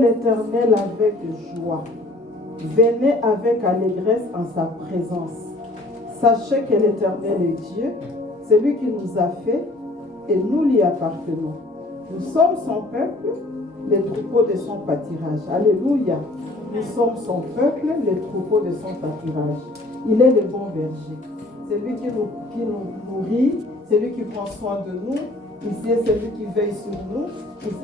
L'Éternel avec joie. Venez avec allégresse en sa présence. Sachez que l'Éternel est Dieu, c'est lui qui nous a fait et nous lui appartenons. Nous sommes son peuple, les troupeaux de son pâturage. Alléluia. Nous sommes son peuple, les troupeaux de son pâturage. Il est le bon berger. C'est lui qui nous nourrit, c'est lui qui prend soin de nous. Ici est celui qui veille sur nous.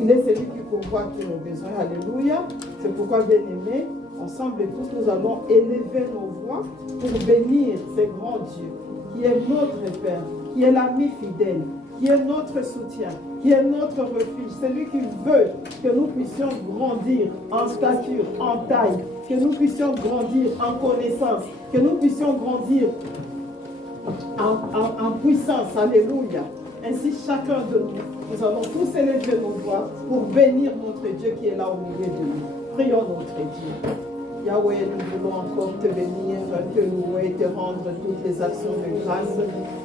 Il est celui qui pourvoit tous nos besoins. Alléluia. C'est pourquoi, bien-aimés, ensemble tous, nous allons élever nos voix pour bénir ce grand Dieu qui est notre Père, qui est l'ami fidèle, qui est notre soutien, qui est notre refuge. C'est lui qui veut que nous puissions grandir en stature, en taille, que nous puissions grandir en connaissance, que nous puissions grandir en puissance. Alléluia. Ainsi, chacun de nous allons tous élever nos voix pour bénir notre Dieu qui est là au milieu de nous. Prions notre Dieu. Yahweh, nous voulons encore te bénir, te louer et te rendre toutes les actions de grâce,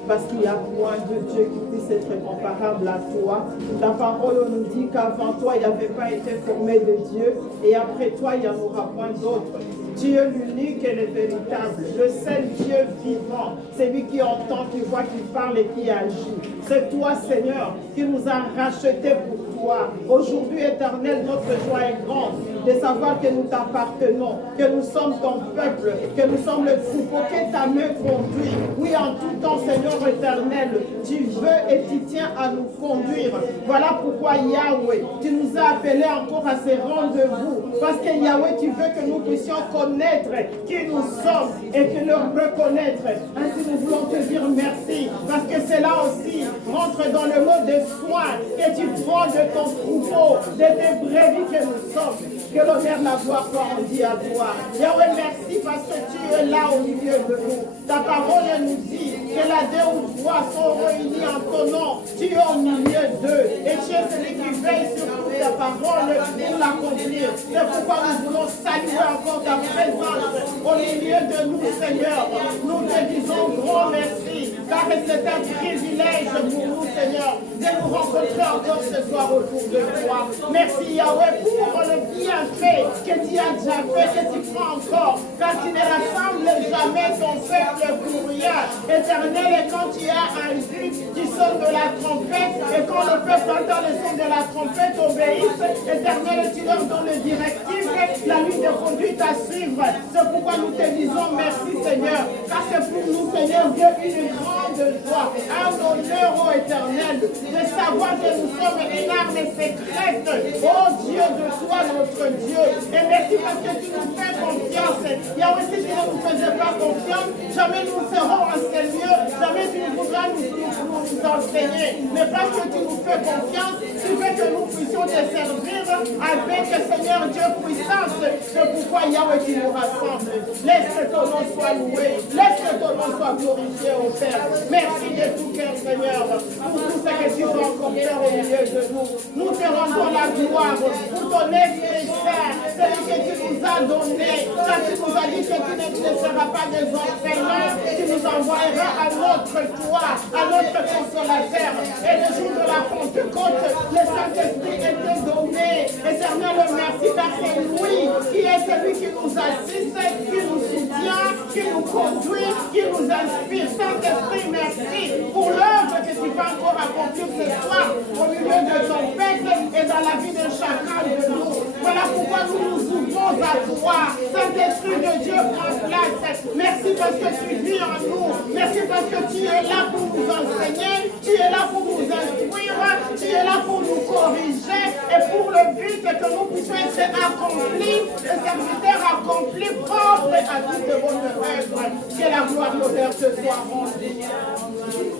parce qu'il n'y a point de Dieu qui puisse être comparable à toi. Ta parole nous dit qu'avant toi, il n'y avait pas été formé de Dieu, et après toi, il n'y en aura point d'autre. Dieu l'unique et le véritable, le seul Dieu vivant, c'est lui qui entend, qui voit, qui parle et qui agit. C'est toi, Seigneur, qui nous a rachetés pour toi. Aujourd'hui, Éternel, notre joie est grande de savoir que nous t'appartenons, que nous sommes ton peuple, que nous sommes le troupeau, que ta main conduit. Oui, en tout temps, Seigneur éternel, tu veux et tu tiens à nous conduire. Voilà pourquoi, Yahweh, tu nous as appelés encore à ces rendez-vous. Parce que, Yahweh, tu veux que nous puissions connaître qui nous sommes et que le reconnaître. Ainsi, nous voulons te dire merci. Parce que cela aussi rentre dans le mot de soin que tu prends de ton troupeau, de tes brebis que nous sommes. Que l'honneur, la gloire soit rendue à toi. Yahweh, merci parce que tu es là au milieu de nous. Ta parole nous dit que là deux ou trois sont réunis en ton nom. Tu es au milieu d'eux. Et tu es celui qui veille sur toute ta parole pour l'accomplir. C'est pourquoi nous voulons saluer encore ta présence au milieu de nous, Seigneur. Nous te disons grand merci. Car c'est un privilège pour nous, Seigneur, de nous rencontrer encore ce soir autour de toi. Merci, Yahweh, pour le bienfait que tu as déjà fait, que tu prends encore. Car tu ne rassembles jamais ton peuple pour rien. Éternel, et quand tu as un but, tu sonnes de la trompette. Et quand le peuple entend le son de la trompette, obéisse. Éternel, tu leur donnes le directive, la ligne de conduite à suivre. C'est pourquoi nous te disons merci, Seigneur. Car c'est pour nous, Seigneur, Dieu, une grande joie, un honneur au éternel, de savoir que nous sommes une arme secrète, oh Dieu de toi, notre Dieu. Et merci parce que tu nous fais confiance. Yahweh, si tu ne nous faisais pas confiance, jamais nous serons en ces lieux, jamais tu ne voudras nous enseigner. Mais parce que tu nous fais confiance, tu veux que nous puissions te servir avec Seigneur Dieu puissance. C'est pourquoi Yahweh, tu nous rassembles. Laisse que ton nom soit loué, laisse que ton nom soit glorifié au Père. Merci de tout cœur, Seigneur, pour tout ce que tu vas encore faire au milieu de nous. Nous te rendons la gloire pour ton Esprit Saint, celui que tu nous as donné. Car tu nous as dit que tu ne te laisseras pas des orphelins, tu nous envoyeras à notre toi, à notre consolateur. Et le jour de la Pentecôte, le Saint-Esprit était donné. Éternel, merci car c'est lui qui est celui qui nous assiste, qui nous soutient, qui nous conduit, qui nous inspire. Saint-Esprit, merci pour l'œuvre que tu vas encore accomplir ce soir au milieu de ton peuple et dans la vie de chacun de nous. Voilà pourquoi nous nous ouvrons à toi. Saint-Esprit de Dieu, prends place. Merci parce que tu vis en nous. Merci parce que tu es là pour nous enseigner. Tu es là pour nous instruire. Tu es là pour nous corriger. Et pour le but que nous puissions être accomplis, les serviteurs accomplis, propres à toute bonne œuvre. Que la gloire, l'honneur te soit rendue.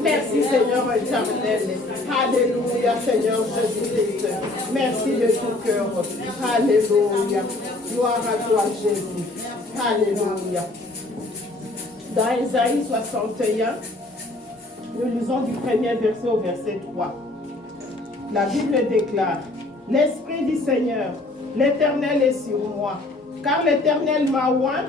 Merci Seigneur éternel. Alléluia Seigneur Jésus-Christ. Merci de tout cœur. Alléluia. Gloire à toi Jésus. Alléluia. Dans Ésaïe 61, nous lisons du premier verset au verset 3. La Bible déclare: l'Esprit du Seigneur, l'Éternel est sur moi, car l'Éternel m'a oint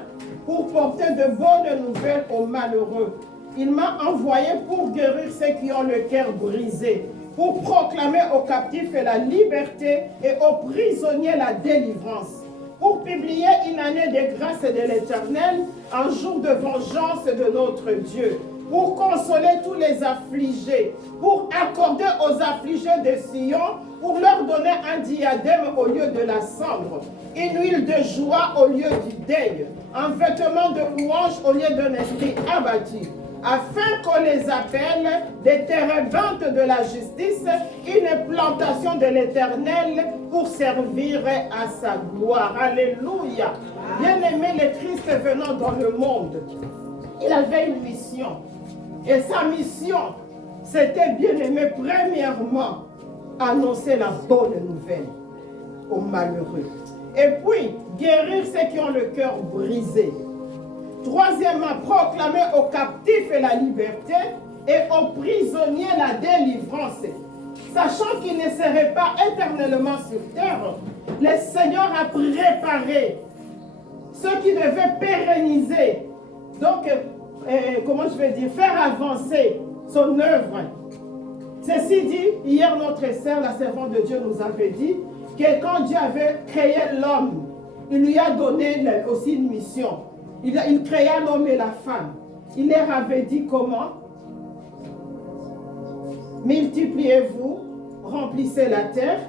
pour porter de bonnes nouvelles aux malheureux. Il m'a envoyé pour guérir ceux qui ont le cœur brisé, pour proclamer aux captifs la liberté et aux prisonniers la délivrance, pour publier une année de grâce de l'Éternel, un jour de vengeance de notre Dieu, pour consoler tous les affligés, pour accorder aux affligés de Sion, pour leur donner un diadème au lieu de la cendre, une huile de joie au lieu du deuil, un vêtement de louange au lieu d'un esprit abattu, afin qu'on les appelle des térébintes de la justice, une plantation de l'Éternel pour servir à sa gloire. Alléluia. Bien-aimé, le Christ venant dans le monde, il avait une mission. Et sa mission, c'était, bien-aimé, premièrement, annoncer la bonne nouvelle aux malheureux. Et puis, guérir ceux qui ont le cœur brisé. Troisièmement, proclamer aux captifs la liberté et aux prisonniers la délivrance. Sachant qu'ils ne seraient pas éternellement sur terre, le Seigneur a préparé ceux qui devaient pérenniser, donc, comment je vais dire, faire avancer son œuvre. Ceci dit, hier notre sœur, la servante de Dieu, nous avait dit que quand Dieu avait créé l'homme, il lui a donné aussi une mission. Il créa l'homme et la femme. Il leur avait dit comment? Multipliez-vous, remplissez la terre,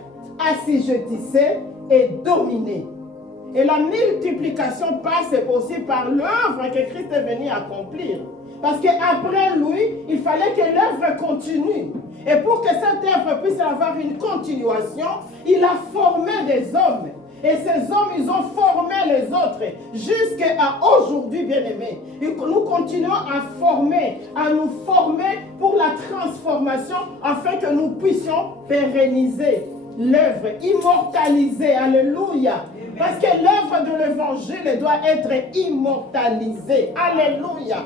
assujettissez et dominez. Et la multiplication passe aussi par l'œuvre que Christ est venu accomplir. Parce qu'après lui, il fallait que l'œuvre continue. Et pour que cette œuvre puisse avoir une continuation, il a formé des hommes. Et ces hommes, ils ont formé les autres. Jusqu'à aujourd'hui, bien-aimés. Nous continuons à nous former pour la transformation, afin que nous puissions pérenniser l'œuvre, immortaliser. Alléluia. Parce que l'œuvre de l'évangile doit être immortalisée. Alléluia.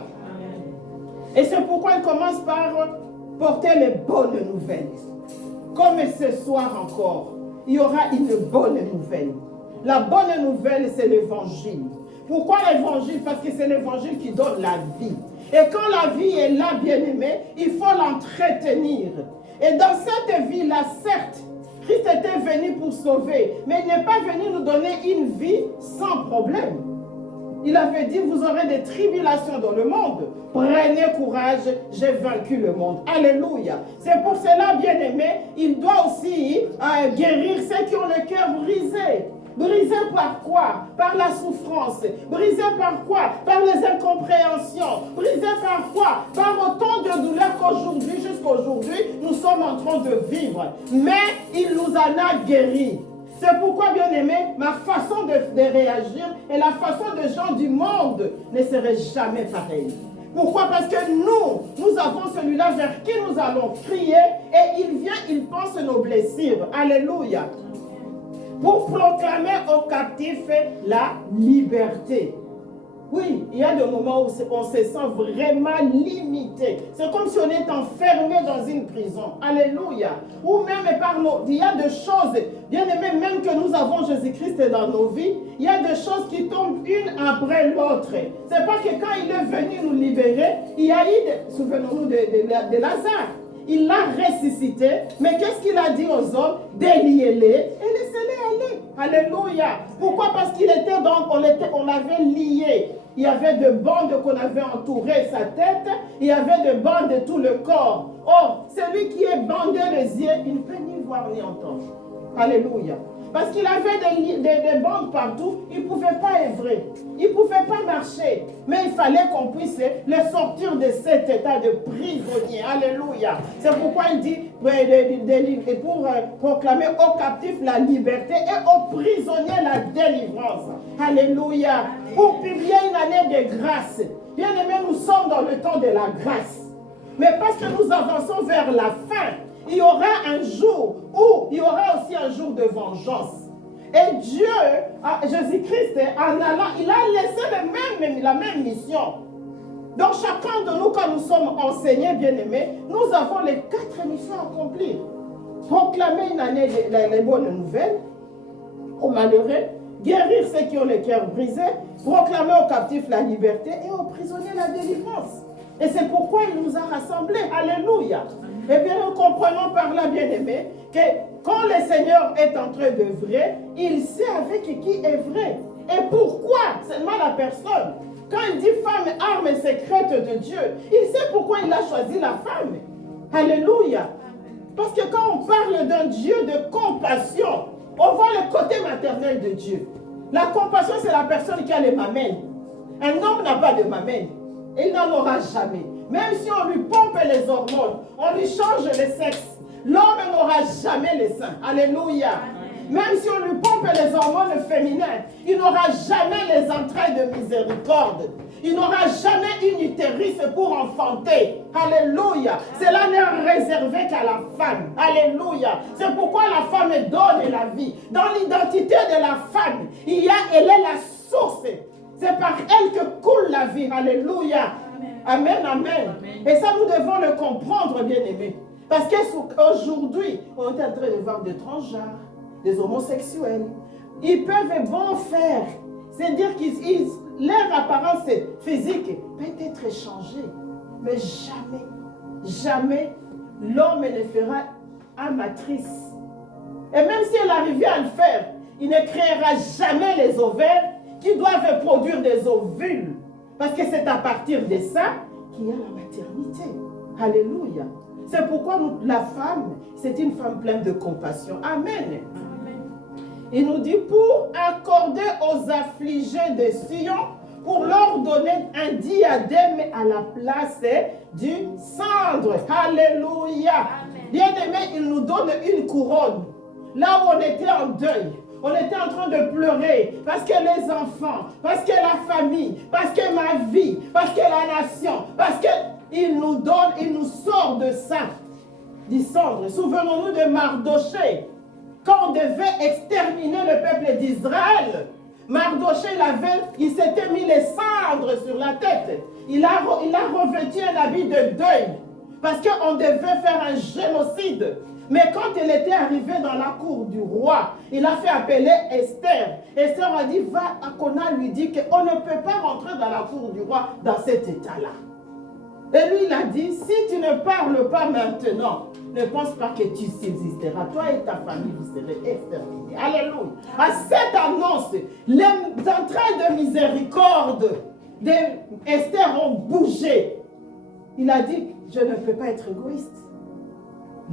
Et c'est pourquoi il commence par porter les bonnes nouvelles. Comme ce soir encore, il y aura une bonne nouvelle. La bonne nouvelle, c'est l'évangile. Pourquoi l'évangile? Parce que c'est l'évangile qui donne la vie. Et quand la vie est là, bien-aimé, il faut l'entretenir. Et dans cette vie-là, certes, Christ était venu pour sauver, mais il n'est pas venu nous donner une vie sans problème. Il avait dit, vous aurez des tribulations dans le monde. Prenez courage, j'ai vaincu le monde. Alléluia. C'est pour cela, bien-aimé, il doit aussi guérir ceux qui ont le cœur brisé. Brisé par quoi? Par la souffrance. Brisé par quoi? Par les incompréhensions. Brisé par quoi? Par autant de douleurs qu'aujourd'hui, jusqu'aujourd'hui, nous sommes en train de vivre. Mais il nous en a guéris. C'est pourquoi, bien-aimé, ma façon de réagir et la façon des gens du monde ne serait jamais pareille. Pourquoi? Parce que nous avons celui-là vers qui nous allons crier et il vient, il pense nos blessures. Alléluia. Pour proclamer aux captifs la liberté. Oui, il y a des moments où on se sent vraiment limité. C'est comme si on est enfermé dans une prison. Alléluia. Ou même il y a des choses, bien aimé, même que nous avons Jésus-Christ dans nos vies, il y a des choses qui tombent une après l'autre. C'est pas que quand il est venu nous libérer, il y a eu, souvenons-nous de Lazare. Il l'a ressuscité, mais qu'est-ce qu'il a dit aux hommes? Déliez-les et laissez-les aller. Alléluia. Pourquoi? Parce qu'il était on l'avait lié. Il y avait des bandes qu'on avait entouré sa tête. Il y avait des bandes de tout le corps. Or, celui qui est bandé les yeux, il ne peut ni voir ni entendre. Alléluia. Parce qu'il avait des bandes partout, il ne pouvait pas œuvrer, il ne pouvait pas marcher. Mais il fallait qu'on puisse le sortir de cet état de prisonnier. Alléluia. C'est pourquoi il dit pour proclamer aux captifs la liberté et aux prisonniers la délivrance. Alléluia. Pour publier une année de grâce. Bien aimé, nous sommes dans le temps de la grâce. Mais parce que nous avançons vers la fin, il y aura un jour où il y aura aussi un jour de vengeance. Et Dieu, Jésus-Christ, en allant, il a laissé la même mission. Donc chacun de nous, quand nous sommes enseignés, bien-aimés, nous avons les 4 missions à accomplir. Proclamer une année les bonnes nouvelles aux malheureux, guérir ceux qui ont le cœur brisé, proclamer aux captifs la liberté et aux prisonniers la délivrance. Et c'est pourquoi il nous a rassemblés. Alléluia. Eh bien, nous comprenons par là, bien-aimés, que quand le Seigneur est en train d'œuvrer, il sait avec qui est vrai. Et pourquoi seulement la personne? Quand il dit femme, arme secrète de Dieu, il sait pourquoi il a choisi la femme. Alléluia. Parce que quand on parle d'un Dieu de compassion, on voit le côté maternel de Dieu. La compassion, c'est la personne qui a les mamelles. Un homme n'a pas de mamelles. Il n'en aura jamais. Même si on lui pompe les hormones, on lui change le sexe, l'homme n'aura jamais les seins. Alléluia. Même si on lui pompe les hormones féminines, il n'aura jamais les entrailles de miséricorde. Il n'aura jamais une utérus pour enfanter. Alléluia. Cela n'est réservé qu'à la femme. Alléluia. C'est pourquoi la femme donne la vie. Dans l'identité de la femme, elle est la source. C'est par elle que coule la vie. Alléluia. Amen, amen. Et ça, nous devons le comprendre, bien-aimés. Parce qu'aujourd'hui, on est en train de voir des transgenres, des homosexuels. Ils peuvent bon faire. C'est-à-dire que leur apparence physique peut être changée. Mais jamais, jamais, l'homme ne fera une matrice. Et même si elle arrivait à le faire, il ne créera jamais les ovaires qui doivent produire des ovules. Parce que c'est à partir de ça qu'il y a la maternité. Alléluia. C'est pourquoi la femme, c'est une femme pleine de compassion. Amen. Il nous dit pour accorder aux affligés de Sion, pour leur donner un diadème à la place du cendre. Alléluia. Bien-aimé, il nous donne une couronne. Là où on était en deuil, on était en train de pleurer parce que les enfants, parce que la famille, parce que ma vie, parce que la nation, parce qu'il nous donne, il nous sort de ça, du cendre. Souvenons-nous de Mardoché. Quand on devait exterminer le peuple d'Israël, Mardoché, il s'était mis les cendres sur la tête. Il a revêtu un habit de deuil parce qu'on devait faire un génocide. Mais quand il était arrivé dans la cour du roi, il a fait appeler Esther. Esther a dit, va à Kona, lui dit qu'on ne peut pas rentrer dans la cour du roi dans cet état-là. Et lui, il a dit, si tu ne parles pas maintenant, ne pense pas que tu subsisteras. Toi et ta famille, vous serez exterminés. Alléluia. À cette annonce, les entrailles de miséricorde d'Esther ont bougé. Il a dit, je ne peux pas être égoïste.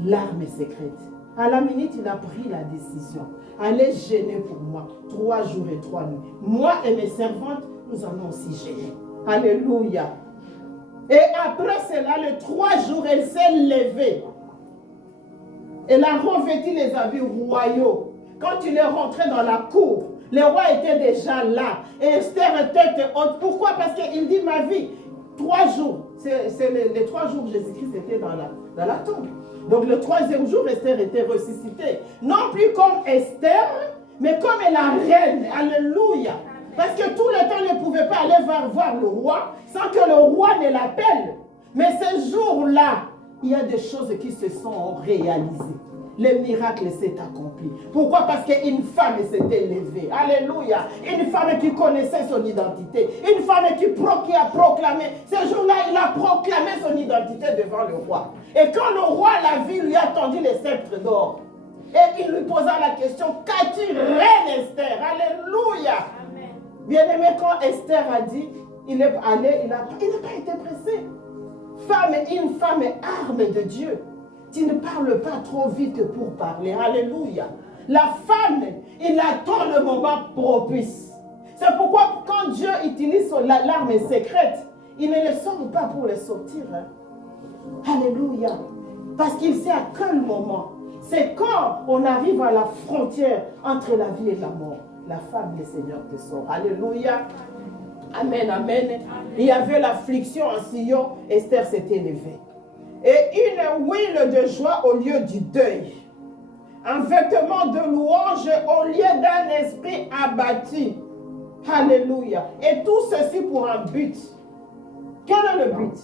L'arme est secrète. À la minute, il a pris la décision. Allez gêner pour moi 3 jours et 3 nuits. Moi et mes servantes, nous allons aussi gêner. Alléluia. Et après cela, le 3 jours, elle s'est levée. Elle a revêtu les habits royaux. Quand il est rentré dans la cour, le roi était déjà là. Et Esther était haute. Pourquoi? Parce qu'il dit, ma vie, 3 jours. C'est les 3 jours, Jésus-Christ était dans la tombe. Donc le 3e jour, Esther était ressuscitée. Non plus comme Esther, mais comme la reine. Alléluia. Parce que tout le temps, elle ne pouvait pas aller voir le roi sans que le roi ne l'appelle. Mais ce jour-là, il y a des choses qui se sont réalisées. Le miracle s'est accompli. Pourquoi? Parce qu'une femme s'était levée. Alléluia. Une femme qui connaissait son identité. Une femme qui a proclamé. Ce jour-là, il a proclamé son identité devant le roi. Et quand le roi l'a vu, il lui a tendu les sceptres d'or. Et il lui posa la question, qu'as-tu, reine Esther? Alléluia. Bien-aimé, quand Esther a dit, il est allé, il n'a pas été pressé. Une femme est arme de Dieu. Tu ne parles pas trop vite pour parler. Alléluia. La femme, il attend le moment propice. C'est pourquoi quand Dieu utilise l'arme secrète, il ne le sort pas pour le sortir. Alléluia. Parce qu'il sait à quel moment. C'est quand on arrive à la frontière entre la vie et la mort. La femme, le Seigneur te sort. Alléluia. Amen, amen. Il y avait l'affliction en Sion. Esther s'était levée. Et une huile de joie au lieu du deuil. Un vêtement de louange au lieu d'un esprit abattu. Alléluia. Et tout ceci pour un but. Quel est le but?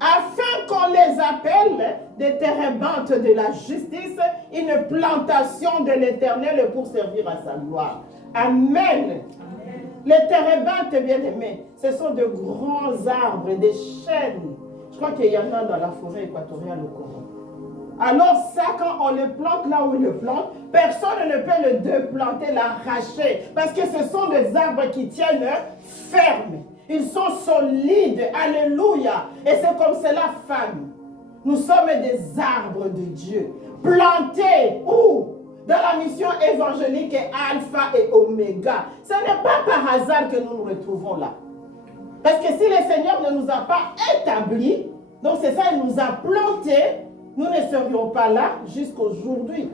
Afin qu'on les appelle des térébintes de la justice, une plantation de l'Éternel pour servir à sa gloire. Amen. Les térébintes, bien-aimés, ce sont de grands arbres, des chênes. Je crois qu'il y en a dans la forêt équatoriale au Congo. Alors ça, quand on le plante là où il le plante, personne ne peut le déplanter, l'arracher. Parce que ce sont des arbres qui tiennent fermes. Ils sont solides. Alléluia. Et c'est comme cela, femme. Nous sommes des arbres de Dieu. Plantés où? Dans la mission évangélique Alpha et Oméga. Ce n'est pas par hasard que nous nous retrouvons là. Parce que si le Seigneur ne nous a pas établis, donc c'est ça, il nous a plantés, nous ne serions pas là jusqu'aujourd'hui.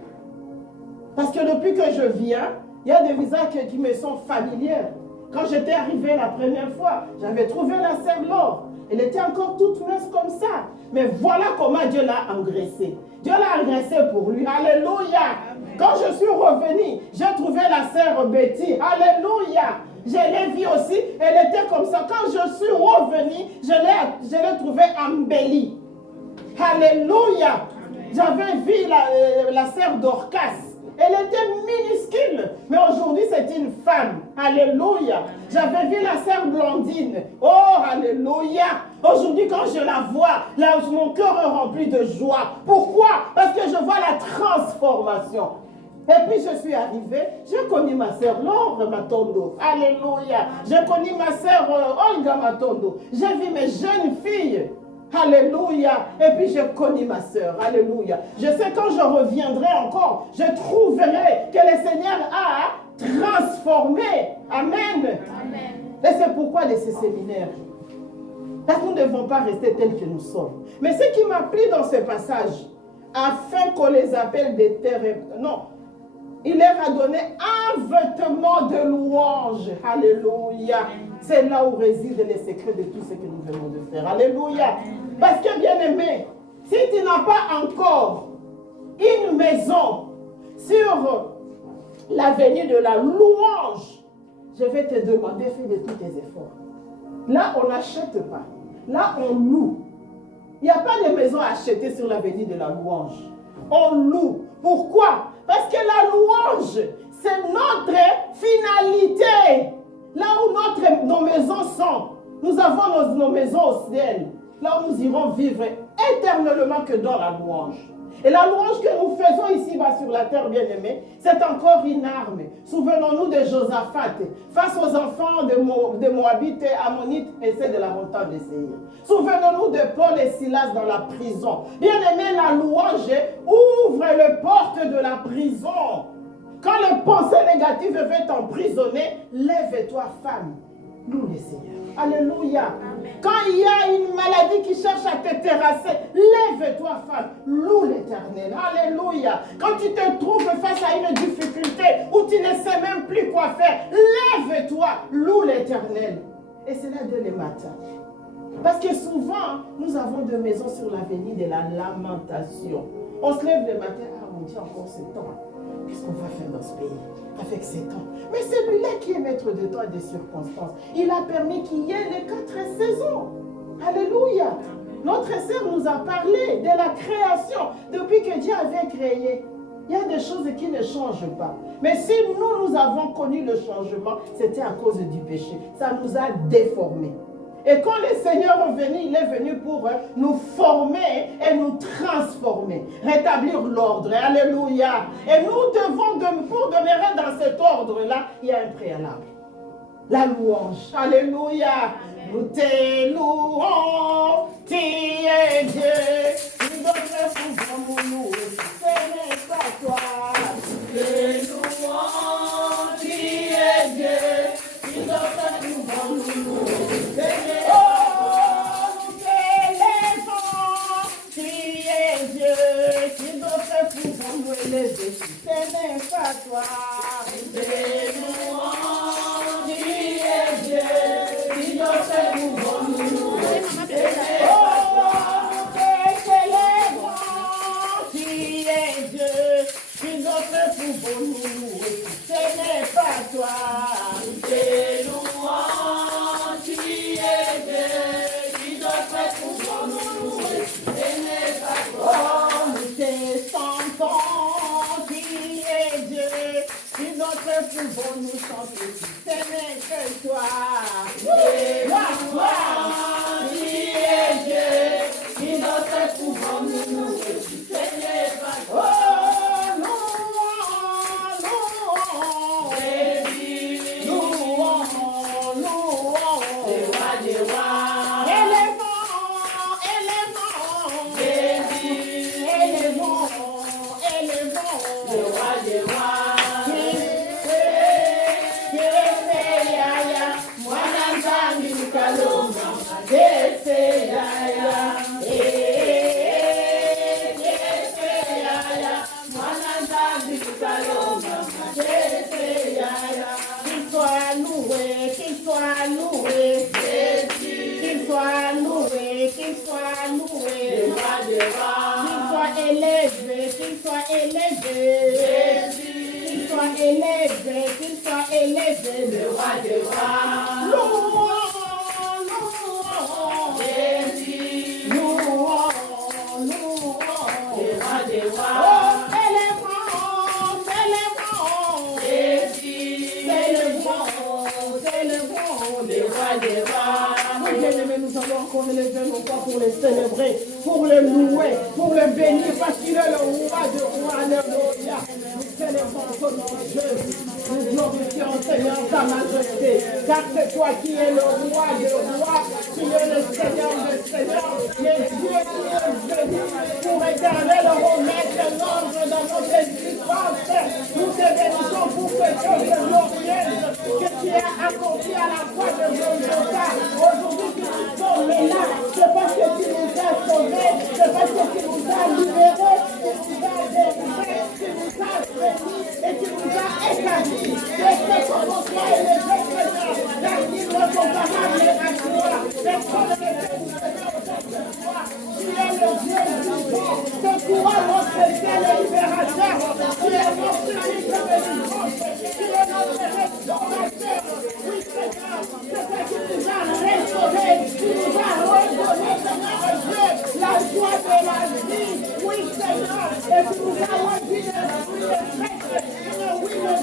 Parce que depuis que je viens, il y a des visages qui me sont familiers. Quand j'étais arrivée la première fois, j'avais trouvé la sœur Laure. Elle était encore toute mince comme ça. Mais voilà comment Dieu l'a engraissée. Dieu l'a engraissée pour lui. Alléluia. Quand je suis revenue, j'ai trouvé la sœur Betty. Alléluia. Je l'ai vue aussi. Elle était comme ça. Quand je suis revenue, je l'ai trouvée embellie. Alléluia. J'avais vu la sœur Dorcas. Elle était minuscule, mais aujourd'hui c'est une femme. Alléluia. J'avais vu la sœur Blondine. Oh, alléluia. Aujourd'hui quand je la vois, là, mon cœur est rempli de joie. Pourquoi? Parce que je vois la transformation. Et puis je suis arrivée, j'ai connu ma sœur Laure Matondo. Alléluia. J'ai connu ma sœur Olga Matondo. J'ai vu mes jeunes filles. Alléluia. Et puis je connais ma sœur. Alléluia. Je sais quand je reviendrai encore, je trouverai que le Seigneur a transformé. Amen. Amen. Et c'est pourquoi de ces séminaires. Parce que nous ne devons pas rester tels que nous sommes. Mais ce qui m'a plu dans ce passage, afin qu'on les appelle des terres. Non. Il leur a donné un vêtement de louange. Alléluia. C'est là où résident les secrets de tout ce que nous venons de faire. Alléluia. Parce que, bien-aimé, si tu n'as pas encore une maison sur l'avenue de la louange, je vais te demander, fais de tous tes efforts. Là, on n'achète pas. Là, on loue. Il n'y a pas de maison à acheter sur l'avenue de la louange. On loue. Pourquoi? Parce que la louange, c'est notre finalité. Là où nos maisons sont, nous avons nos maisons au ciel. Là où nous irons vivre éternellement que dans la louange. Et la louange que nous faisons ici-bas sur la terre, bien-aimée, c'est encore une arme. Souvenons-nous de Josaphat face aux enfants de Moabites, Ammonites et ceux de la montagne de Séir. Souvenons-nous de Paul et Silas dans la prison. Bien-aimé, la louange ouvre les portes de la prison. Quand les pensées négatives veulent t'emprisonner, lève-toi, femme. Loue le Seigneur. Alléluia. Amen. Quand il y a une maladie qui cherche à te terrasser, lève-toi, femme. Loue l'Éternel. Alléluia. Quand tu te trouves face à une difficulté où tu ne sais même plus quoi faire, lève-toi. Loue l'Éternel. Et c'est là dès le matin. Parce que souvent, nous avons des maisons sur l'avenue de la lamentation. On se lève le matin, ah mon Dieu, encore ce temps. Qu'est-ce qu'on va faire dans ce pays avec ces temps? Mais celui-là qui est maître de temps et des circonstances, il a permis qu'il y ait les 4 saisons. Alléluia. Notre sœur nous a parlé de la création depuis que Dieu avait créé. Il y a des choses qui ne changent pas. Mais si nous avons connu le changement, c'était à cause du péché. Ça nous a déformés. Et quand le Seigneur est venu, il est venu pour nous former et nous transformer, rétablir l'ordre. Alléluia. Et nous devons, pour demeurer dans cet ordre-là, il y a un préalable. La louange. Alléluia. Amen. Nous te louons, tu es Dieu. Nous devons nous ce n'est pas toi. Nous te louons, tu es Dieu. Nous devons nous ce n'est pas toi. Nous louons, tu es Dieu, qui nous fait pouvoir nous célébrer. Oh, nous célébrons, tu es Dieu, qui nous fait pouvoir nous t'aimer que toi. Gloire, gloire, qui est Dieu, qui notre pouvoir nous Seigneur. Oh, qu'il soit élevé, le roi des rois. Louons, Jésus, louons, le roi des rois. Oh, célébrons, Jésus, célébrons, le roi des rois. Oui, bien-aimés, nous allons encore élever nos voix pour les célébrer, pour le louer, pour le bénir, parce qu'il est le roi de rois, alléluia. Nous célébrons ton nom, Jésus. Nous glorifions, Seigneur, ta majesté, car c'est toi qui es le roi des rois, qui es le Seigneur des seigneurs, le Dieu qui est venu pour éternel remettre l'ordre dans notre existence. Nous te bénissons pour ce chose glorieuse que tu as accompli à la croix de Golgotha. Aujourd'hui, que nous sommes là, c'est parce que tu nous as sauvés, c'est parce que tu nous as libérés, tu nous as délivrés, tu nous as bénis et tu nous as établis. Laissez comment toi et les autres Seigneur, car ils ne sont pas mal à toi. Personne ne peut vous aider autant que toi. Tu es le Dieu vivant, que pourra notre ciel et libérateur. Tu es notre unique délivrance, tu es notre restaurateur. Oui Seigneur, c'est toi qui nous as restaurés, tu nous as redonné, Seigneur Dieu, la joie de la vie. Oui Seigneur, et tu nous as redit l'esprit de fête, oui de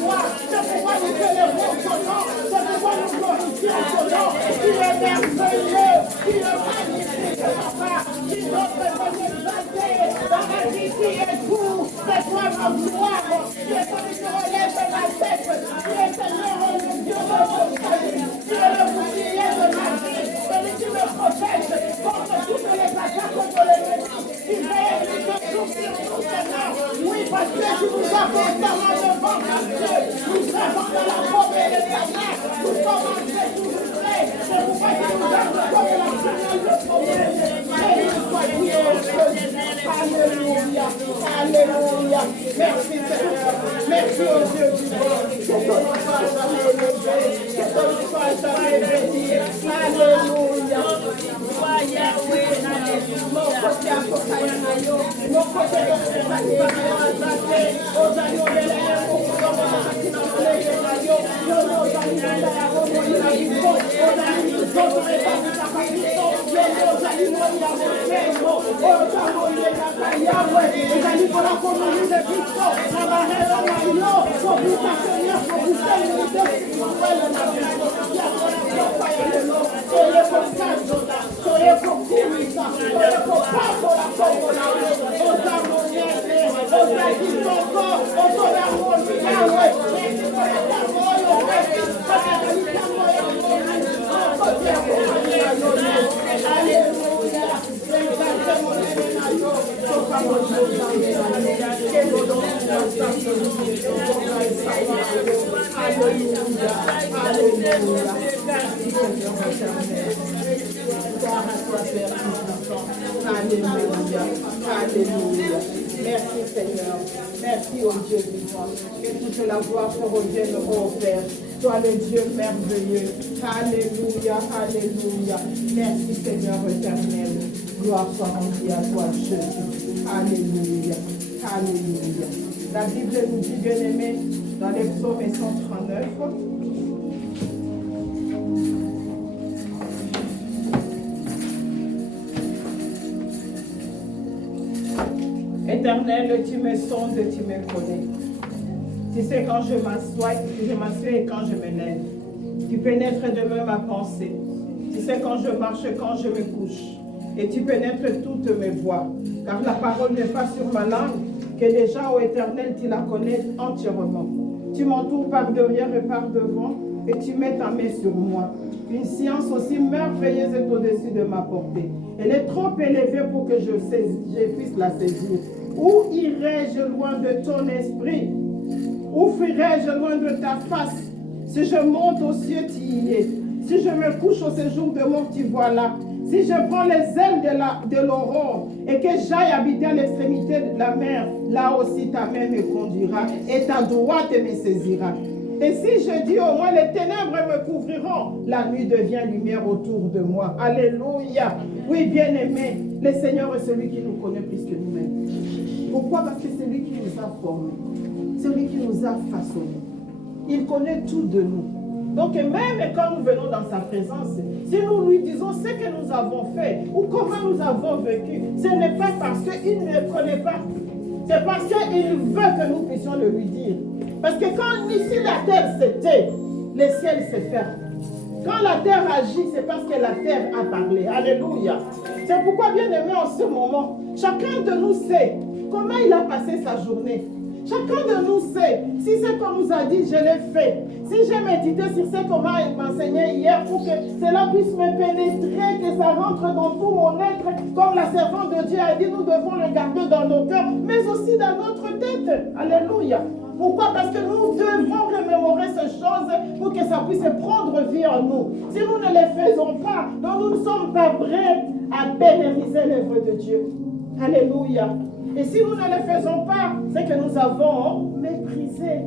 joie. C'est pourquoi nous célébrons ton nom, c'est pourquoi nous glorifions ton nom. Tu es merveilleux, tu es magnifique, papa. Tu notre bonne dans la vie qui est tout. C'est toi ma gloire, tu es celui qui relève ma tête. Tu es Seigneur le Dieu de mon salut. Tu es le bouclier de ma vie, celui qui me protège contre toutes les attaques de l'ennemi. Tu veilles toujours sur nous, Seigneur. Oui, parce que tu nous as constamment devant ta Dieu. Nous servons dans la porte de l'éternel. Nous sommes entrés toujours prêts. C'est pourquoi tu nous as comme la finale de promesse. Alléluia. Alléluia. Merci Seigneur. Merci au Dieu vivant. Que ton nom soit jamais élevé. Que ton nom soit jamais béni. Alléluia. Yahweh. Mon côté à côté mon côté de Alléluia. Alléluia. Merci Seigneur. Merci au Dieu vivant. Que toute la gloire te revienne au Père. Toi le Dieu merveilleux. Alléluia. Alléluia. Merci Seigneur éternel. Gloire soit rendue à toi Jésus. Alléluia. Alléluia. La Bible nous dit, bien aimé, dans les psaumes 139. Éternel, tu me sondes, tu me connais. Tu sais quand je m'assois et quand je me lève. Tu pénètres demain ma pensée. Tu sais quand je marche et quand je me couche. Et tu pénètres toutes mes voies. Car la parole n'est pas sur ma langue, que déjà, ô Éternel, tu la connais entièrement. Tu m'entoures par derrière et par devant, et tu mets ta main sur moi. Une science aussi merveilleuse est au-dessus de ma portée. Elle est trop élevée pour que je puisse la saisir. Où irai-je loin de ton esprit? Où fuirai-je loin de ta face? Si je monte aux cieux, tu y es. Si je me couche au séjour de mort, tu vois là. Si je prends les ailes de l'aurore et que j'aille habiter à l'extrémité de la mer, là aussi ta main me conduira et ta droite me saisira. Et si je dis au moins les ténèbres me couvriront, la nuit devient lumière autour de moi. Alléluia. Oui, bien-aimé, le Seigneur est celui qui nous connaît plus que nous-mêmes. Pourquoi? Parce que c'est lui qui nous a formés. C'est lui qui nous a façonnés. Il connaît tout de nous. Donc même quand nous venons dans sa présence, si nous lui disons ce que nous avons fait ou comment nous avons vécu, ce n'est pas parce qu'il ne le connaît pas. C'est parce qu'il veut que nous puissions le lui dire. Parce que quand ici la terre s'était, le ciel s'est fermé. Quand la terre agit, c'est parce que la terre a parlé. Alléluia. C'est pourquoi, bien aimé, en ce moment, chacun de nous sait comment il a passé sa journée. Chacun de nous sait, si c'est qu'on nous a dit, je l'ai fait. Si j'ai médité sur ce qu'on m'a enseigné hier pour que cela puisse me pénétrer, que ça rentre dans tout mon être, comme la servante de Dieu a dit, nous devons le garder dans nos cœurs, mais aussi dans notre tête. Alléluia. Pourquoi? Parce que nous devons remémorer ces choses pour que ça puisse prendre vie en nous. Si nous ne les faisons pas, donc nous ne sommes pas prêts à bénéficier l'œuvre de Dieu. Alléluia. Et si nous ne le faisons pas, c'est que nous avons méprisé.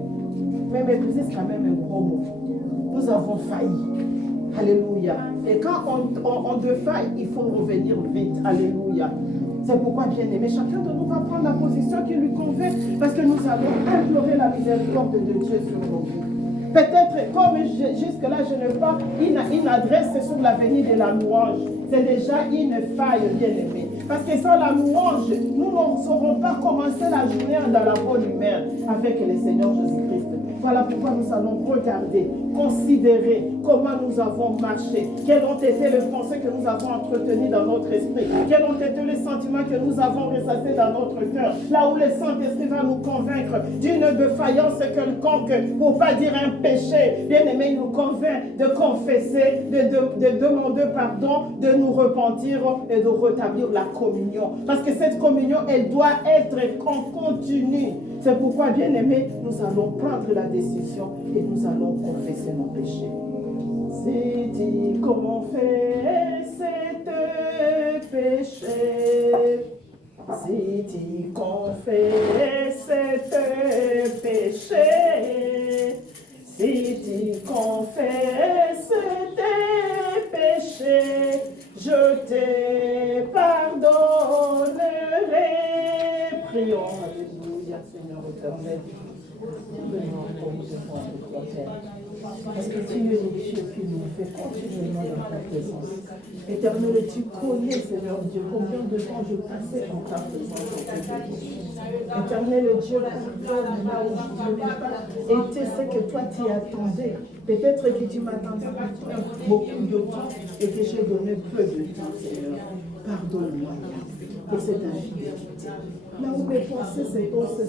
Mais mépriser, c'est quand même un gros mot. Nous avons failli. Alléluia. Et quand on défaille, il faut revenir vite. Alléluia. C'est pourquoi, bien aimé, chacun de nous va prendre la position qui lui convient, parce que nous allons implorer la miséricorde de Dieu sur nos vies. Peut-être, comme jusque-là, je n'ai pas une adresse sur l'avenir de la louange. C'est déjà une faille, bien aimé. Parce que sans la louange, nous ne saurons pas commencer la journée dans la bonne humeur avec le Seigneur Jésus-Christ. Voilà pourquoi nous allons regarder, considérer comment nous avons marché, quelles ont été les pensées que nous avons entretenues dans notre esprit, quels ont été les sentiments que nous avons ressassés dans notre cœur, là où le Saint-Esprit va nous convaincre d'une défaillance quelconque, pour ne pas dire un péché. Bien aimé, il nous convainc de confesser, de demander pardon, de nous repentir et de rétablir la communion. Parce que cette communion, elle doit être en continu. C'est pourquoi, bien aimé, nous allons prendre la décision et nous allons confesser nos péchés. Si tu confesses tes péchés, si tu confesses tes péchés, si tu confesses tes péchés, je te pardonnerai. Prions. Seigneur éternel, parce que tu es le Dieu qui nous fait continuellement dans ta présence. Éternel, tu connais, Seigneur Dieu, combien de temps je passais en ta présence. Éternel Dieu, pardonne là où je ne n'ai pas été ce que toi tu attendais. Peut-être que tu m'attendais beaucoup de temps et que j'ai donné peu de temps, Seigneur. Pardonne-moi pour cette infidélité. Là où mes pensées se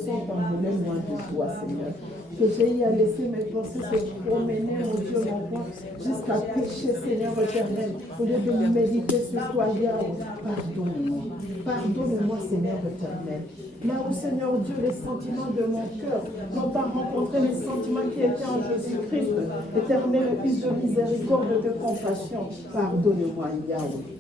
sont envolées loin de toi, Seigneur. Que j'ai eu à laisser mes pensées se promener, mon Dieu, mon roi, jusqu'à pécher, Seigneur éternel, au lieu de méditer sur toi, Yahweh. Pardonne-moi. Pardonne-moi, Seigneur éternel. Là où, Seigneur Dieu, les sentiments de mon cœur n'ont pas rencontré les sentiments qui étaient en Jésus-Christ, éternel, fils de miséricorde, de compassion. Pardonne-moi, Yahweh.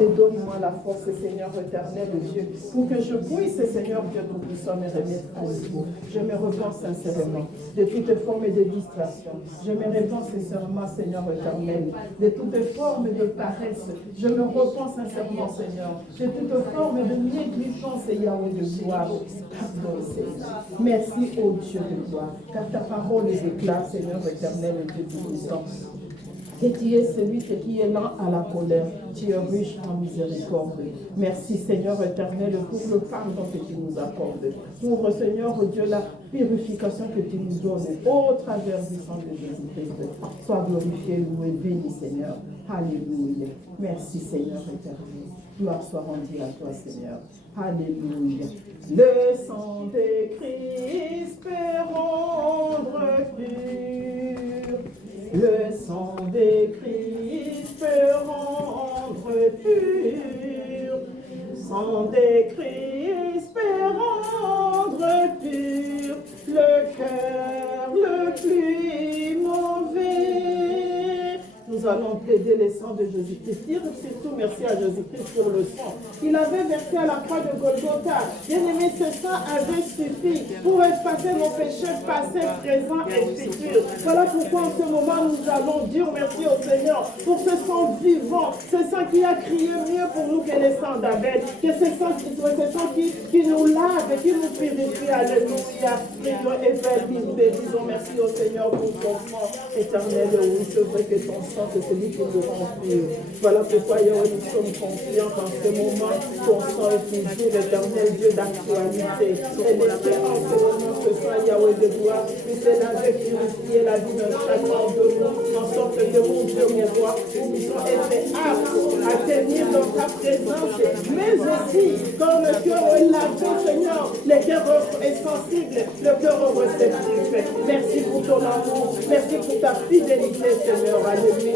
Et donne-moi la force, Seigneur éternel Dieu, pour que je puisse, Seigneur Dieu Tout-Puissant, me remettre à niveau. Je me repens sincèrement de toute forme de distraction. Je me repens sincèrement, Seigneur éternel, de toute forme de paresse. Je me repens sincèrement, Seigneur, de toute forme de négligence, Yahweh de gloire. Pardon, Seigneur. Merci, ô Dieu de gloire, car ta parole déclare, Seigneur éternel Dieu Tout-Puissant. que tu es celui qui est lent à la colère, tu es riche en miséricorde. Merci Seigneur éternel pour le pardon que tu nous accordes, pour Seigneur Dieu la purification que tu nous donnes au travers du sang de Jésus-Christ. Sois glorifié, loué, béni Seigneur. Alléluia. Merci Seigneur éternel. Gloire soit rendue à toi Seigneur. Alléluia. Le sang de Christ peut rendre pur. Le sang de Christ peut rendre pur. Le sang de Christ peut rendre pur le cœur le plus mauvais. Nous allons plaider le sang de Jésus-Christ. Dire surtout merci à Jésus-Christ pour le sang. Il avait versé à la croix de Golgotha. Bien-aimé, ce sang avait suffi pour effacer nos péchés passés, présents et futurs. Voilà pourquoi en ce moment nous allons dire merci au Seigneur pour ce sang vivant, ce sang qui a crié mieux pour nous que le sang d'Abel, que ce sang qui nous lave, qui nous purifie. Alléluia. Prions et disons merci au Seigneur pour ton sang éternel. Oui, c'est vrai que ton sang c'est celui qui nous rend pur. Voilà pourquoi nous sommes confiants en ce moment. Ton sang est toujours éternel, Dieu d'actualité. Et l'espérance en ce moment, ce sang Yahweh de gloire, qui s'est lavé, purifié la vie de chacun de nous, en sorte que mon Dieu, mon roi, nous puissions être aptes à tenir dans ta présence, mais aussi quand le cœur est lavé, Seigneur, le cœur est sensible, le cœur est réceptif. Merci pour ton amour, merci pour ta fidélité, Seigneur. Alléluia.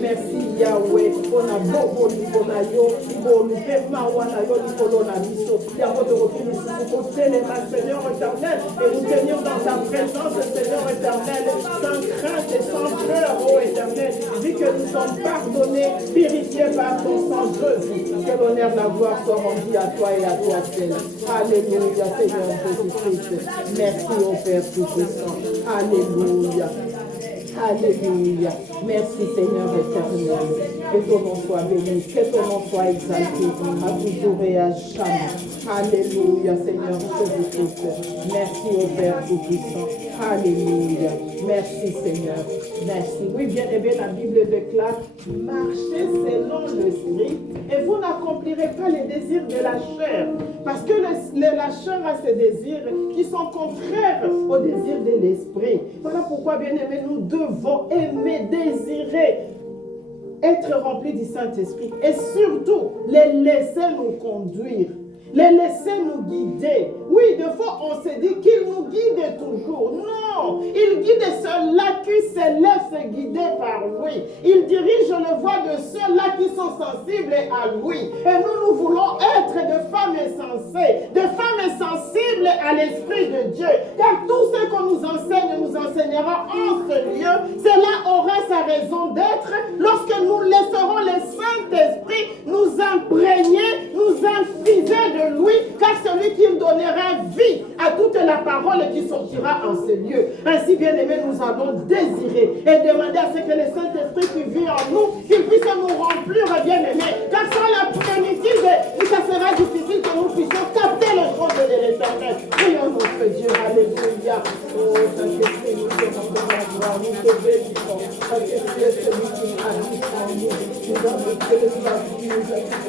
Merci Yahweh. On a beaucoup de Bonayo, pour nous faire Mawana, Yolipolo, la mission. Yahweh de reconnaissance pour Seigneur éternel, et nous tenir dans ta présence, Seigneur éternel, sans crainte et sans peur, ô éternel, vu que nous sommes pardonnés, purifiés par ton sang Jésus. Que l'honneur, la gloire soit rendue à toi et à toi seul. Alléluia, Seigneur Jésus-Christ. Merci au Père Tout-Puissant. Alléluia. Alléluia. Merci Seigneur éternel. Que ton nom soit béni, que ton nom soit exalté à toujours et à jamais. Alléluia Seigneur Jésus-Christ. Merci au Père Tout-Puissant. Alléluia. Merci Seigneur. Merci. Oui, bien aimé, la Bible déclare, marchez selon l'esprit et vous n'accomplirez pas les désirs de la chair. Parce que la chair a ses désirs qui sont contraires aux désirs de l'esprit. Voilà pourquoi, bien aimé, nous devons aimer, désirer, être remplis du Saint-Esprit et surtout les laisser nous conduire. Les laisser nous guider. Oui, des fois, on se dit qu'il nous guide toujours. Non, il guide ceux-là qui se laissent guider par lui. Il dirige le voie de ceux-là qui sont sensibles à lui. Et nous voulons être des femmes sensées, des femmes sensibles à l'Esprit de Dieu. Car tout ce qu'on nous enseigne, nous enseignera en ce lieu. Cela aura sa raison d'être lorsque nous laisserons le Saint-Esprit nous imprégner, nous infuser de lui, car celui qui donnera vie à toute la parole qui sortira en ce lieu. Ainsi, bien aimé, nous allons désirer et demander à ce que le Saint-Esprit qui vit en nous, qu'il puisse nous remplir, bien aimé, car sans la plénitude, ça sera difficile que nous puissions capter le trône de l'Éternel. Prions notre Dieu, alléluia. Oh, Saint-Esprit, nous te rendons la gloire, nous te bénissons, parce que tu es celui qui habite en nous. Nous avons fait le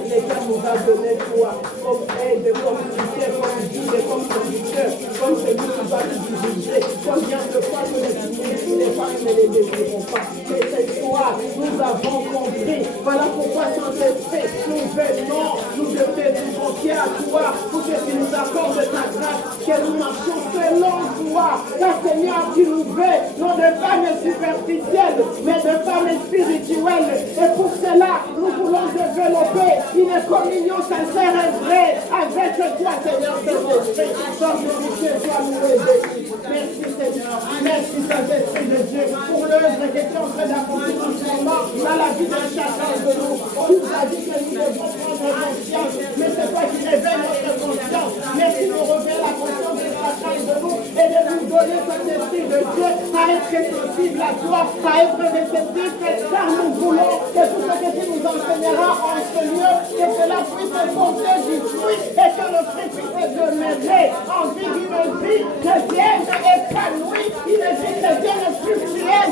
l'État nous a donné toi comme aide, comme soutien, comme guide, comme conducteur, comme celui qui va nous diriger. Combien de fois que les femmes ne les désirons pas. Mais cette fois, nous avons compris. Voilà pourquoi sans esprit, nous venons, nous devons nous confier à toi pour que tu nous accordes ta grâce, que nous marchions selon toi. Car Seigneur, tu nous veux, non de femmes superficielles, mais de femmes spirituelles. Et pour cela, nous voulons développer une communion sincère et vraie avec toi, Seigneur Saint-Esprit. Sans Dieu, toi nous bénis. Merci Seigneur, merci Saint-Esprit de Dieu pour l'œuvre que tu es en train d'accomplir en ce moment dans la vie de chacun de nous. On nous a dit que nous devons prendre conscience, mais c'est toi qui révèle notre conscience. Merci de révéler la conscience de chacun de nous et de nous donner cet esprit de Dieu à être sensible à toi, à être réceptif, car nous voulons que tout ce que tu nous enseigneras en ce lieu, que cela puisse porter du fruit et que le fruit puisse demeurer en vie d'une vie chrétienne épanouie, une vie chrétienne spirituelle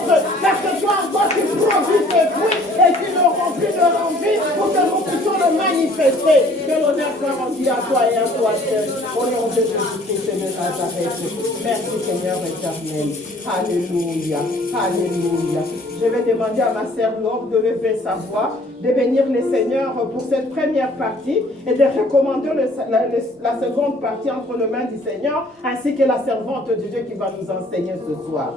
soit-elle au nom de Jésus-Christ de Nazareth. Merci Seigneur éternel. Alléluia. Alléluia. Je vais demander à ma sœur Laure de lever sa voix, de bénir le Seigneur pour cette première partie et de recommander la seconde partie entre les mains du Seigneur, ainsi que la servante de Dieu qui va nous enseigner ce soir.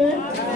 Amen.